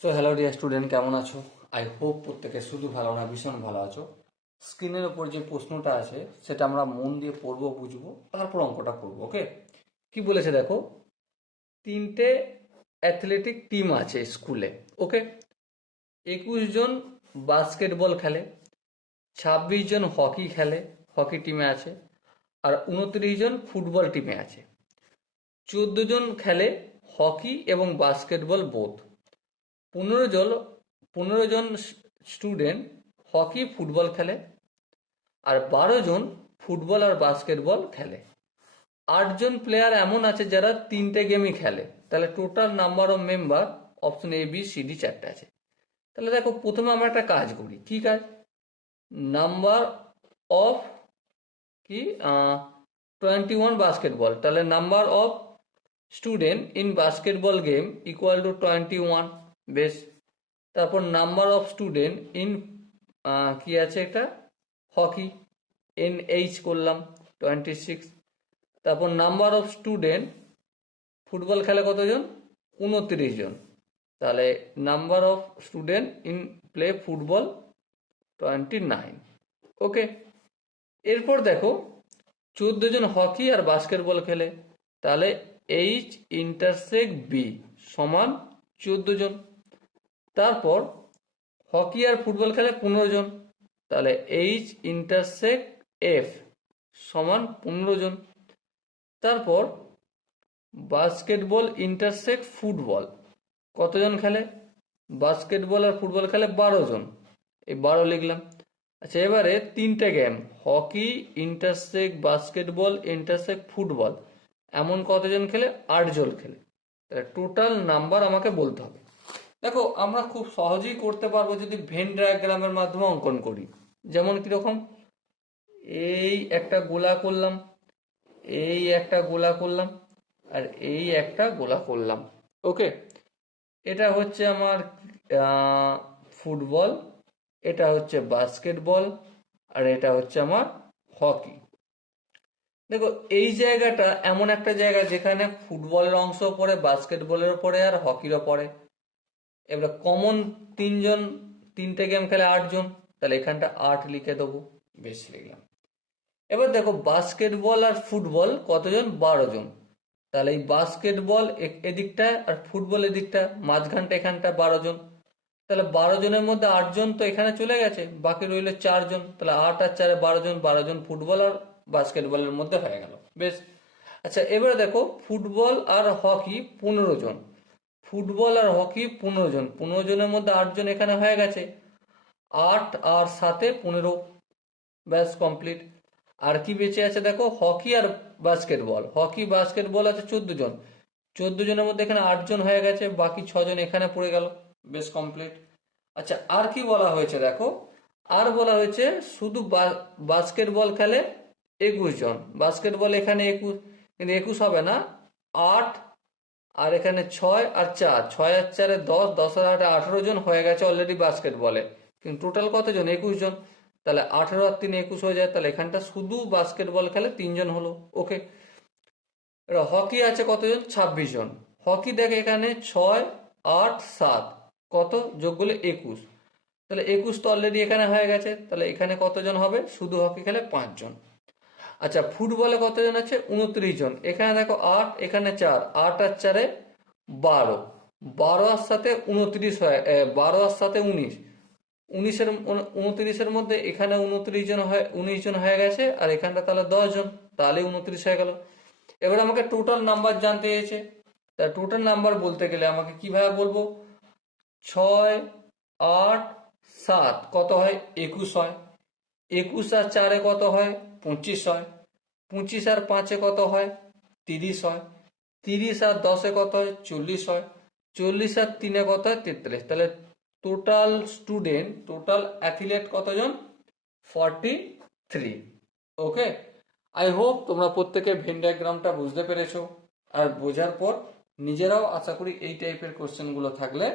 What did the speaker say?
So hello dear student, কেমন আছো? I hope প্রত্যেকে শুধু ভালো না, ভীষণ ভালো আছো। স্ক্রিনের ওপর যে প্রশ্নটা আছে সেটা আমরা মন দিয়ে পড়বো, বুঝবো, তারপর অঙ্কটা করবো। ওকে, কি বলেছে দেখো। তিনটে অ্যাথলেটিক টিম আছে স্কুলে। ওকে, 21 জন বাস্কেটবল খেলে, 26 জন হকি খেলে, হকি টিমে আছে, আর 29 জন ফুটবল টিমে আছে। 14 জন খেলে হকি এবং বাস্কেটবল বোথ। 15 জন 15 জন স্টুডেন্ট হকি ফুটবল খেলে, আর 12 জন ফুটবল আর বাস্কেটবল খেলে। 8 জন প্লেয়ার এমন আছে যারা তিনটে গেমই খেলে। তাহলে total number of member option A B C D চারটে আছে। তাহলে দেখো, প্রথমে আমরা একটা কাজ করি। কি কাজ? নাম্বার অফ কি 21 বাস্কেটবল, তাহলে number of student in basketball game equal to 21। বেশ। তারপর নাম্বার অফ স্টুডেন্ট ইন কি আছে এটা, হকি, NH করলাম 26। তারপর নাম্বার অফ স্টুডেন্ট ফুটবল খেলে কতজন, 29 জন। তাহলে number of student in play football 29। ওকে, এরপর দেখো 14 জন হকি আর বাস্কেটবল খেলে, তাহলে H ইন্টারসেক্ট বি সমান 14 জন। তারপর হকি আর ফুটবল খেলে 15 জন, তাহলে H ইন্টারসেক্ট এফ সমান 15 জন। তারপর বাস্কেটবল ইন্টারসেক্ট ফুটবল কতজন খেলে, বাস্কেটবল আর ফুটবল খেলে 12 জন, এই 12 লিখলাম। আচ্ছা, এবারে তিনটে game, hockey intersect basketball intersect football, এমন কতজন খেলে, 8 জন খেলে। তাহলে টোটাল নাম্বার আমাকে বলতে হবে। দেখো, আমরা খুব সহজেই করতে পারবো যদি ভেন ডায়াগ্রামের মাধ্যমে অঙ্কন করি। যেমন কিরকম, এই একটা গোলা করলাম, এই একটা গোলা করলাম, আর এই একটা গোলা করলাম। ওকে, এটা হচ্ছে আমার ফুটবল, এটা হচ্ছে বাস্কেটবল, আর এটা হচ্ছে আমার হকি। দেখো, এই জায়গাটা এমন একটা জায়গা যেখানে ফুটবলের অংশ পড়ে, বাস্কেটবলের পড়ে, আর হকিরও পড়ে। এবারে কমন তিনজন, তিনটে গেম খেলে 8 জন, তাহলে এখানটা 8 লিখে দেবো। বেশ, লিখলাম। এবার দেখো, বাস্কেটবল আর ফুটবল কতজন, 12 জন। তাহলে এই বাস্কেটবল এদিকটায় আর ফুটবল এদিকটা, মাঝখানটা এখানটা 12 জন। তাহলে 12 জনের মধ্যে 8 জন তো এখানে চলে গেছে, বাকি রইল 4 জন। তাহলে 8 আর 4-এ 12 জন, 12 জন ফুটবল আর বাস্কেটবলের মধ্যে হয়ে গেল। বেশ। আচ্ছা, এবারে দেখো ফুটবল আর হকি 15 জন, ফুটবল আর হকি 15 জন, 15 জনের মধ্যে 8 জন এখানে হয়ে গেছে, 8 আর 7-এ 15। ব্যাস, কমপ্লিট। আর কি বেঁচে আছে দেখো, হকি আর বাস্কেটবল, হকি বাস্কেটবল আছে 14 জন, 14 জনের মধ্যে এখানে 8 জন হয়ে গেছে, বাকি 6 জন এখানে পড়ে গেল। বেশ, কমপ্লিট। আচ্ছা, আর কি বলা হয়েছে দেখো, আর বলা হয়েছে শুধু বাস্কেটবল খেলে 21 জন, বাস্কেটবল এখানে 21, কিন্তু 21 হবে না, 8 আর এখানে 6 আর 4, 6 আর 4-এ 10, 10 আর 8-এ 18 জন হয়ে গেছে অলরেডি বাস্কেটবলে। কিন্তু টোটাল কতজন, 21 জন। তাহলে 18 আর 3 21 হয়ে যায়, তাহলে এখানটা শুধু বাস্কেটবল খেলে 3 জন হলো। ওকে, এবার হকি আছে কতজন, 26 জন। হকি দেখে এখানে 6, 8, 7, কত যোগ করলে 21, তাহলে 21 তো অলরেডি এখানে হয়ে গেছে, তাহলে এখানে কতজন হবে, শুধু হকি খেলে 5 জন। আচ্ছা, ফুটবলে কতজন আছে, 29 জন। এখানে দেখো 8, এখানে 4, 8 আর 4-এ 12, 12 আর 7-এ 29 হয়, 12 আর 7-এ 19, 29-এর মধ্যে এখানে 29 জন হয়, 19 জন হয়ে গেছে, আর এখানটা তাহলে 10 জন, তাহলে 29 হয়ে গেল। এবার আমাকে টোটাল নাম্বার জানতে চেয়েছে। তা টোটাল নাম্বার বলতে গেলে আমাকে কিভাবে বলবো, 6, 8, 7 কত হয়, 21 হয়। 21 আর 4-এ কত হয়, 25 হয়। 25 আর 5-এ কত হয়, 30 হয়। 30 আর 10-এ কত হয়, 40 হয়। 40 আর 3-এ কত হয়, 43। তাহলে টোটাল স্টুডেন্ট, টোটাল অ্যাথলিট কতজন, 43। ওকে, আই হোপ তোমরা প্রত্যেকে ভেন ডায়াগ্রামটা বুঝতে পেরেছো। আর বোঝার পর নিজেরাও আশা করি এই টাইপের কোশ্চেনগুলো থাকলে